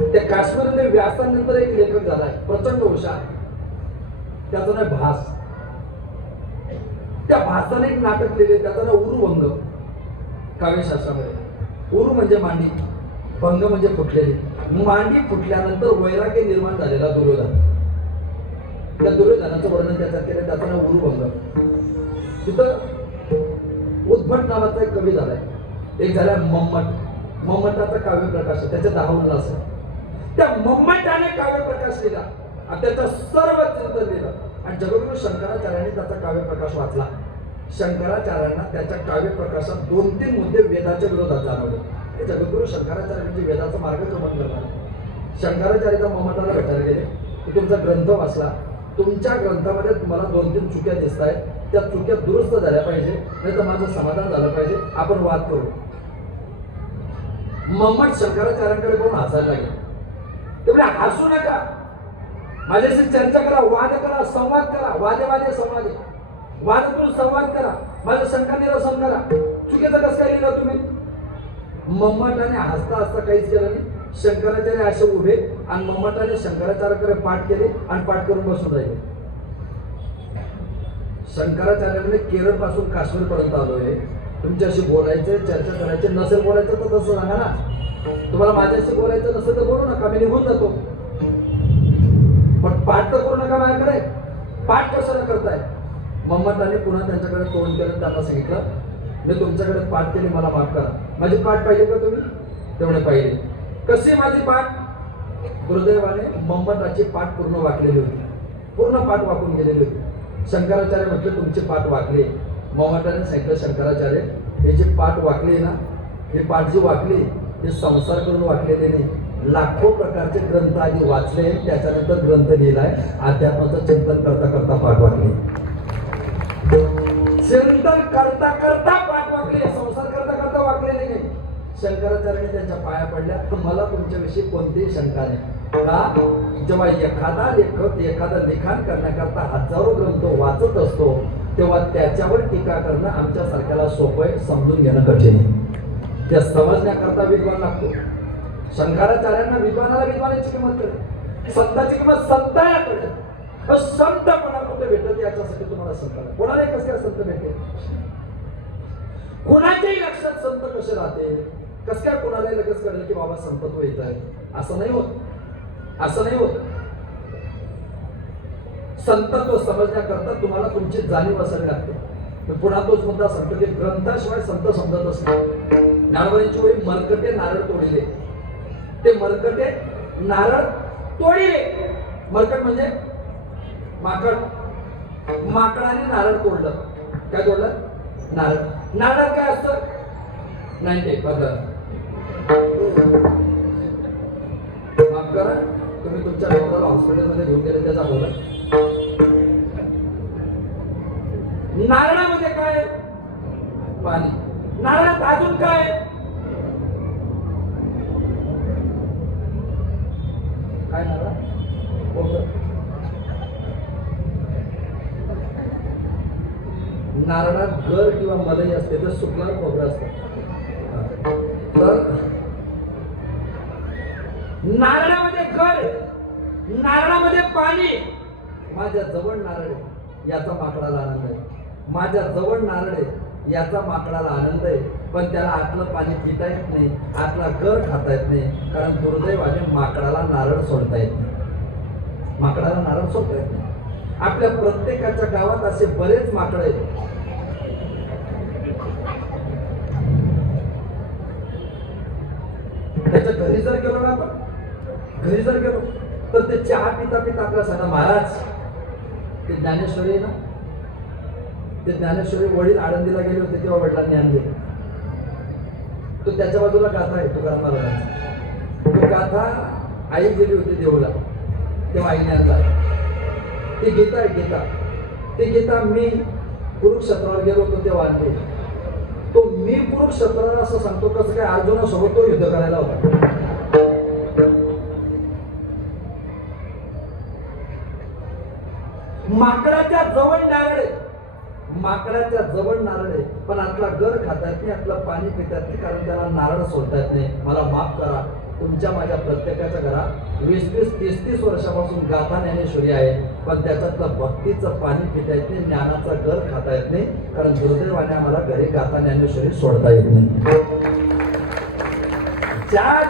त्या काश्मीरमध्ये व्यासानंतर एक लेखक झालाय प्रचंड हुशार, त्याचं नाव भास. त्या भासाने एक नाटक लिहिले, त्याचं नाव उरुभंग. काव्यशास्त्रामध्ये उरु म्हणजे मांडी, भंग म्हणजे फुटलेली. मांडी फुटल्यानंतर वैराग्य निर्माण झालेला दुर्योधन, त्या दुर्योधनाचं वर्णन त्याच्यात केलं, त्याचं नाव उरुभंग. तिथं उद्भट नावाचा एक कवी झालाय, एक झाला मम्मट. मम्मटाचा काव्य प्रकाश त्याच्या 10 उल्हास. त्या मम्मटाने काव्य प्रकाश लिहिला आणि त्याचा सर्व चिंतन लिहिलं आणि जगद्गुरु शंकराचार्यांनी त्याचा काव्य प्रकाश वाचला. शंकराचार्यांना त्याच्या काव्य प्रकाशात 2-3 मुद्दे वेदाच्या विरोधात जाणवले. हे जगद्गुरु शंकराचार्यांनी वेदाचा मार्गक्रमण करणार. शंकराचार्य मम्मटाला भेटायला गेले की तुमचा ग्रंथ वाचला, तुमच्या ग्रंथामध्ये तुम्हाला 2-3 चुक्या दिसत आहेत, त्या चुक्या दुरुस्त झाल्या पाहिजे, नाही तर माझं समाधान झालं पाहिजे, आपण वाद करू. मम्मट शंकराचार्यांकडे पाहून हसायला लागले. ते म्हणजे हसू नका, माझ्याशी चर्चा करा, वाद करा, संवाद करा. वादे संवाद, वादातून संवाद करा, माझं शंका निरसन करा. चुकीचं कसं काय लिहिलं तुम्ही? मम्मटाने हसता हसता काहीच केलं नाही. शंकराचार्य असे उभे आणि मम्मटाने शंकराचार्याकडे पाठ केले आणि पाठ करून बसून राहिले. शंकराचार्याने केरळ पासून काश्मीर पर्यंत आलोय, तुमच्याशी बोलायचे, चर्चा करायचे. नसेल बोलायचं तर तसं सांगा ना. तुम्हाला माझ्याशी बोलायचं नसेल तर बोलू नका, मी निघून जातो. पण पाठ तर करू नका माझ्याकडे. पाठ कशाला करताय? मम्मटाने पुन्हा त्यांच्याकडे तोंड केलं, त्यांना सांगितलं मी तुमच्याकडे पाठ केली, मला माफ करा. माझी पाठ पाहिली का तुम्ही? तेवढे पाहिली. कशी माझी पाठ? दुर्दैवाने मम्मटाची पाठ पूर्ण वाकलेली होती, पूर्ण पाठ वाकून गेलेली होती. शंकराचार्य म्हटले तुमची पाठ वाकली. मम्मटाने सांगितलं शंकराचार्य हे जी पाठ वाकली ना, ही पाठ जी वाकली हे संसार करून वाकलेली नाही. लाखो प्रकारचे ग्रंथ आधी वाचले, त्याच्यानंतर ग्रंथ लिहिलाय. अध्यात्माचं चिंतन करता करता पाठ वाकली. चिंतन करता करता पाठ वाकली, संसार करता करता वाकलेली नाही. शंकराचार्याने त्यांच्या पाया पडल्या. मला तुमच्याविषयी कोणतीही शंका नाही. का जेव्हा एखादा लेखक एखादं लिखाण करण्याकरता हजारो ग्रंथ वाचत असतो, तेव्हा त्याच्यावर टीका करणं आमच्यासारख्याला सोपं आहे, समजून घेणं कठीण आहे. त्या समजण्याकरता विद्वान लागतो. शंकराचार्यांना विद्वानाला विद्वानाची किंमत कळते, संताची किंमत संताला कळते. संत कोणा कुठे भेटत याच्यासाठी तुम्हाला संत, कोणाला कसं काय संत भेटते? कोणाच्याही लक्षात संत कसे राहते? कसं काय कोणालाही लगेच कळलं की बाबा संतत्व येत आहे? असं नाही होत, असं नाही होत. संतत्व समजण्याकरता तुम्हाला तुमची जाणीव असावी लागते. पुन्हा तोच मुद्दा सांगतो की ग्रंथाशिवाय संत समजतच नाही. नारळाची वेळी मरकटे नारळ तोडिले, ते मरकटे नारळ तोडिले. मरकट म्हणजे माकड, माकडाने नारळ तोडलं. काय तोडलं? नारळ. नारळ काय असतं? नाही ते बदल. माफ करा, तुम्ही तुमच्या डॉक्टरला हॉस्पिटलमध्ये घेऊन गेले त्याचा बोला. नारळामध्ये काय? पाणी. नारळात अजून काय? काय नारळ? नारळात गर किंवा मलई असते, तर सुकणारं खोबरं असतं. तर नारळामध्ये गर, नारळामध्ये पाणी. माझ्या जवळ नारळ आहे याचा माकडाला आनंद आहे, माझ्या जवळ नारळ आहे याचा माकडाला आनंद आहे. पण त्याला आतलं पाणी पिता येत नाही, आतला गर खाता येत नाही, कारण दुर्दैवाने माकडाला नारळ सोडता येत नाही. माकडाला नारळ सोडता येत नाही. आपल्या प्रत्येकाच्या गावात असे बरेच माकड आहेत. त्याच्या घरी जर गेलो ना आपण, घरी जर गेलो तर ते चहा पिता पिता आपल्याला सांगा महाराज ते ज्ञानेश्वरी आहे ना, ते ज्ञानेश्वरी वडील आळंदीला गेले होते तेव्हा वडिलांनी आणले. तो त्याच्या बाजूला गाथा आहे तुकाराम महाराजांचा. तो गाथा आई गेली होती देऊला तेव्हा आईने आणला. ती गीता आहे, गीता. ती गीता मी कुरुक्षेत्रावर गेलो होतो तेव्हा आणली. तो मी कुरुक्षेत्राला असं सांगतो कसं काय अर्जुनासोबत तो युद्ध करायला होता. माकडाच्या जवळ नारळ आहे, माकडाच्या जवळ नारळ आहे, पण आतला गर खाता येत नाही, आतलं पाणी पिता येत नाही, कारण त्याला नारळ सोडता येत नाही. मला माफ करा, तुमच्या माझ्या प्रत्येकाच्या घरात 20-20, 30-30 वर्षापासून गाथा ज्ञानेश्वरी आहे, पण त्याच्यातलं भक्तीचं पाणी पिता येत नाही, ज्ञानाचा गर खाता येत नाही, कारण दुर्दैवाने आम्हाला घरी गाथा ज्ञानेश्वरी सोडता येत नाही. ज्या